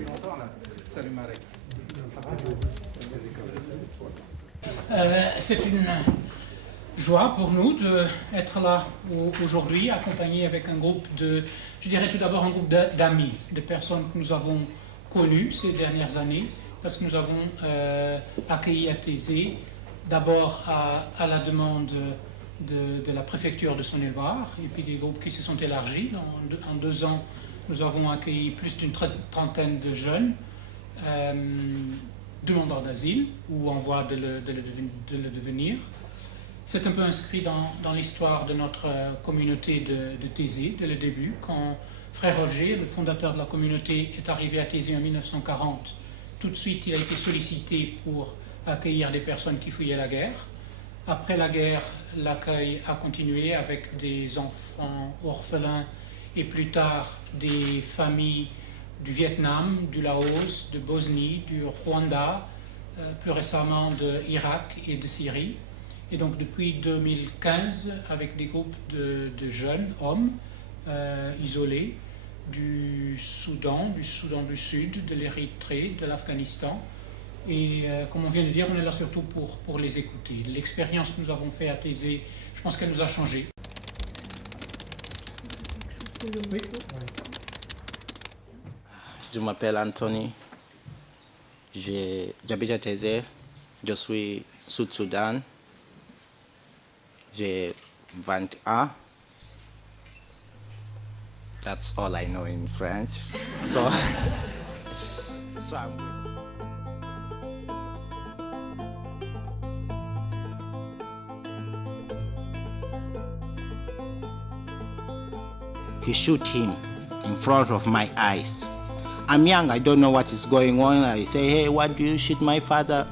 depuis longtemps là. Salut Marek. C'est une joie pour nous d'être là aujourd'hui, accompagné avec un groupe je dirais tout d'abord un groupe d'amis, de personnes que nous avons connues ces dernières années, parce que nous avons accueilli à Thésée, d'abord à la demande de la préfecture de Saône-et-Loire, et puis des groupes qui se sont élargis. En 2 ans, nous avons accueilli plus d'une trentaine de jeunes demandeurs d'asile ou en voie de le devenir. C'est un peu inscrit dans l'histoire de notre communauté de Thésée, dès le début, quand Frère Roger, le fondateur de la communauté, est arrivé à Thésée en 1940. Tout de suite, il a été sollicité pour accueillir des personnes qui fuyaient la guerre. Après la guerre, l'accueil a continué avec des enfants orphelins et plus tard des familles du Vietnam, du Laos, de Bosnie, du Rwanda, plus récemment de Irak et de Syrie. Et donc depuis 2015, avec des groupes de jeunes hommes isolés du Soudan du Sud, de l'Érythrée, de l'Afghanistan. Et comme on vient de dire, on est là surtout pour les écouter. L'expérience que nous avons faite à Thésée, je pense qu'elle nous a changé. Oui. Je m'appelle Anthony, j'habite à Thésée, je suis Sud-Soudan, j'ai 20 ans. That's all I know in French. So I'm good. He shoot him in front of my eyes. I'm young, I don't know what is going on. I say, hey, why do you shoot my father?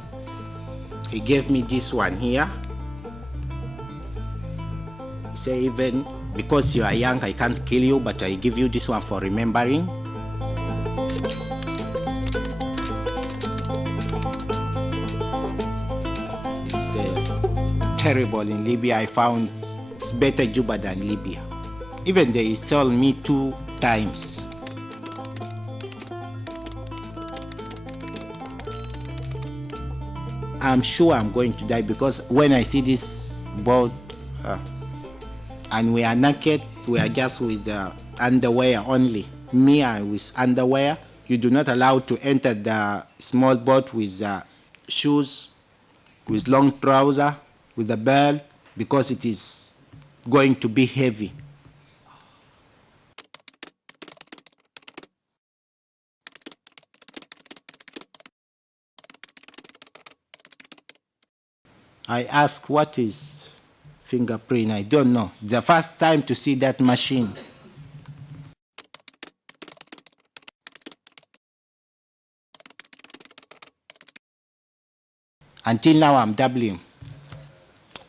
He gave me this one here. He say, even because you are young, I can't kill you, but I give you this one for remembering. It's terrible in Libya. I found it's better Juba than Libya. Even they sold me 2 times. I'm sure I'm going to die because when I see this boat and we are naked, we are just with underwear only. Me, I with underwear. You do not allow to enter the small boat with shoes, with long trouser, with a belt, because it is going to be heavy. I ask, what is fingerprint? I don't know. The first time to see that machine. Until now, I'm doubling.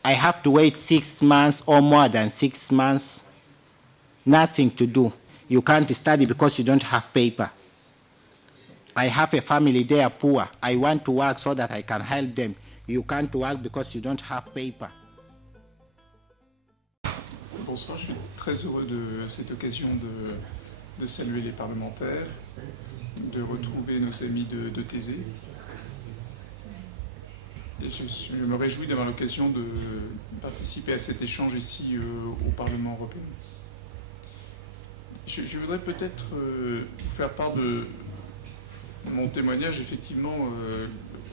I have to wait 6 months or more than 6 months. Nothing to do. You can't study because you don't have paper. I have a family, they are poor. I want to work so that I can help them. You can't work because you don't have paper. Bonsoir, je suis très heureux de cette occasion de saluer les parlementaires, de retrouver nos amis de Thésée. Et je me réjouis d'avoir l'occasion de participer à cet échange ici au Parlement européen. Je voudrais peut-être vous faire part de mon témoignage, effectivement,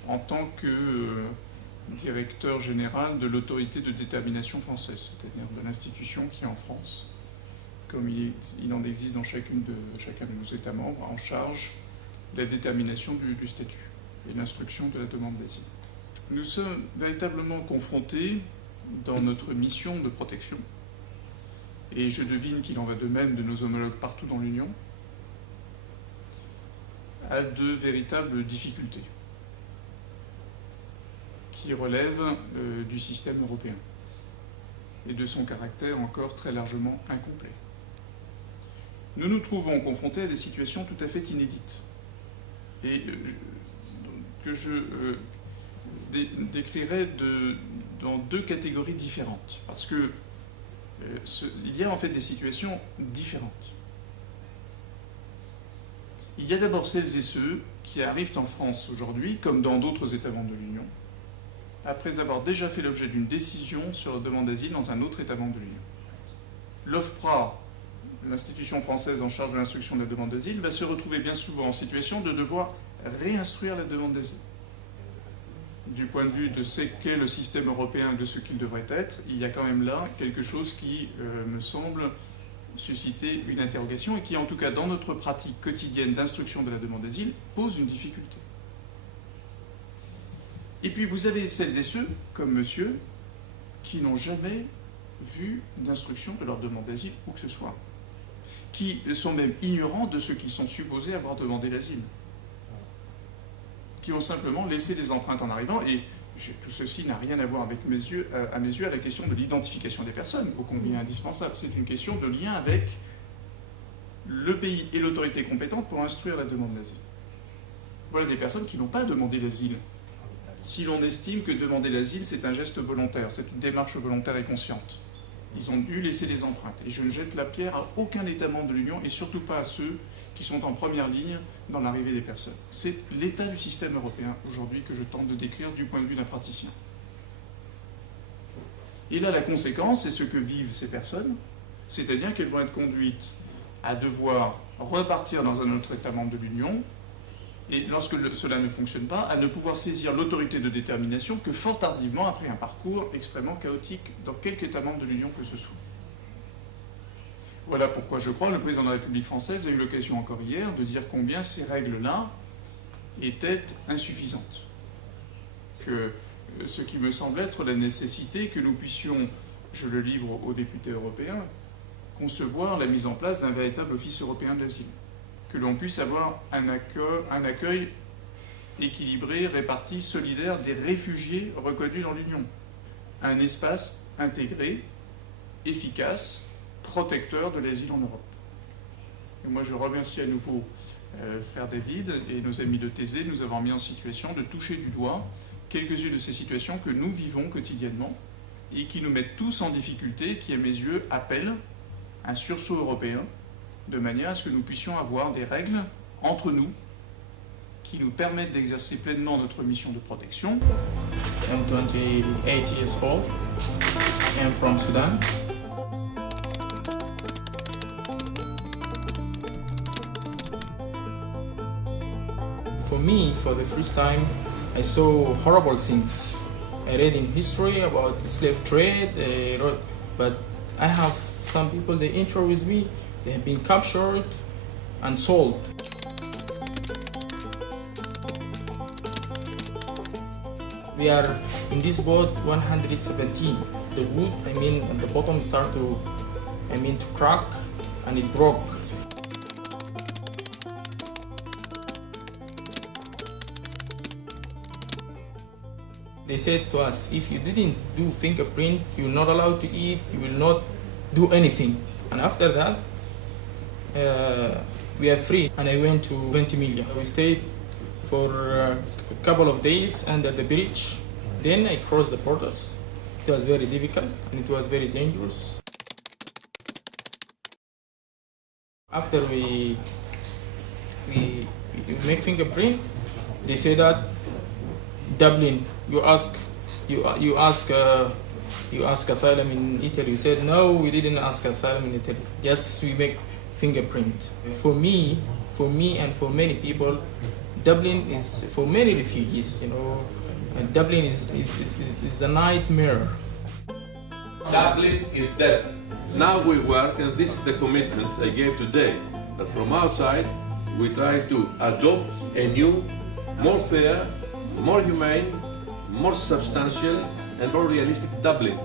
en tant que directeur général de l'autorité de détermination française, c'est-à-dire de l'institution qui est en France, comme il en existe dans chacun de nos États membres, en charge de la détermination du statut et l'instruction de la demande d'asile. Nous sommes véritablement confrontés dans notre mission de protection, et je devine qu'il en va de même de nos homologues partout dans l'Union, à de véritables difficultés qui relèvent du système européen et de son caractère encore très largement incomplet. Nous nous trouvons confrontés à des situations tout à fait inédites et que je décrirai dans 2 catégories différentes, parce que il y a en fait des situations différentes. Il y a d'abord celles et ceux qui arrivent en France aujourd'hui, comme dans d'autres États membres de l'Union, après avoir déjà fait l'objet d'une décision sur la demande d'asile dans un autre État membre de l'Union. L'OFPRA, l'institution française en charge de l'instruction de la demande d'asile, va se retrouver bien souvent en situation de devoir réinstruire la demande d'asile. Du point de vue de ce qu'est le système européen et de ce qu'il devrait être, il y a quand même là quelque chose qui me semble susciter une interrogation et qui, en tout cas dans notre pratique quotidienne d'instruction de la demande d'asile, pose une difficulté. Et puis vous avez celles et ceux, comme monsieur, qui n'ont jamais vu d'instruction de leur demande d'asile où que ce soit, qui sont même ignorants de ceux qui sont supposés avoir demandé l'asile, qui ont simplement laissé des empreintes en arrivant, et tout ceci n'a rien à voir avec à mes yeux à la question de l'identification des personnes, ô combien indispensable. C'est une question de lien avec le pays et l'autorité compétente pour instruire la demande d'asile. Voilà des personnes qui n'ont pas demandé l'asile. Si l'on estime que demander l'asile, c'est un geste volontaire, c'est une démarche volontaire et consciente. Ils ont dû laisser des empreintes. Et je ne jette la pierre à aucun État membre de l'Union, et surtout pas à ceux qui sont en première ligne dans l'arrivée des personnes. C'est l'état du système européen aujourd'hui que je tente de décrire du point de vue d'un praticien. Et là, la conséquence, c'est ce que vivent ces personnes, c'est-à-dire qu'elles vont être conduites à devoir repartir dans un autre État membre de l'Union, et lorsque cela ne fonctionne pas, à ne pouvoir saisir l'autorité de détermination que fort tardivement, après un parcours extrêmement chaotique dans quelque État membre de l'Union que ce soit. Voilà pourquoi je crois, le président de la République française a eu l'occasion encore hier de dire combien ces règles-là étaient insuffisantes. Que ce qui me semble être la nécessité que nous puissions, je le livre aux députés européens, concevoir la mise en place d'un véritable office européen de l'asile. Que l'on puisse avoir un accueil équilibré, réparti, solidaire des réfugiés reconnus dans l'Union. Un espace intégré, efficace, protecteur de l'asile en Europe. Et moi je remercie à nouveau frère David et nos amis de Thésée. Nous avons mis en situation de toucher du doigt quelques-unes de ces situations que nous vivons quotidiennement et qui nous mettent tous en difficulté, qui à mes yeux appellent un sursaut européen, de manière à ce que nous puissions avoir des règles entre nous qui nous permettent d'exercer pleinement notre mission de protection. I'm 28 years old. I'm from Sudan. For me, for the first time, I saw horrible things. I read in history about the slave trade, but I have some people, they intro with me. They have been captured and sold. We are in this boat 117. The wood, at the bottom start to crack, and it broke. They said to us, if you didn't do fingerprint, you're not allowed to eat, you will not do anything. And after that, we are free, and I went to Ventimiglia. We stayed for a couple of days under the bridge. Then I crossed the borders. It was very difficult and it was very dangerous. After we make fingerprint, they say that Dublin, you ask asylum in Italy. You said no, we didn't ask asylum in Italy. Just we make fingerprint. For me and for many people, Dublin is, for many refugees, and Dublin is a nightmare. Dublin is dead. Now we work, and this is the commitment I gave today, that from our side we try to adopt a new, more fair, more humane, more substantial and more realistic Dublin.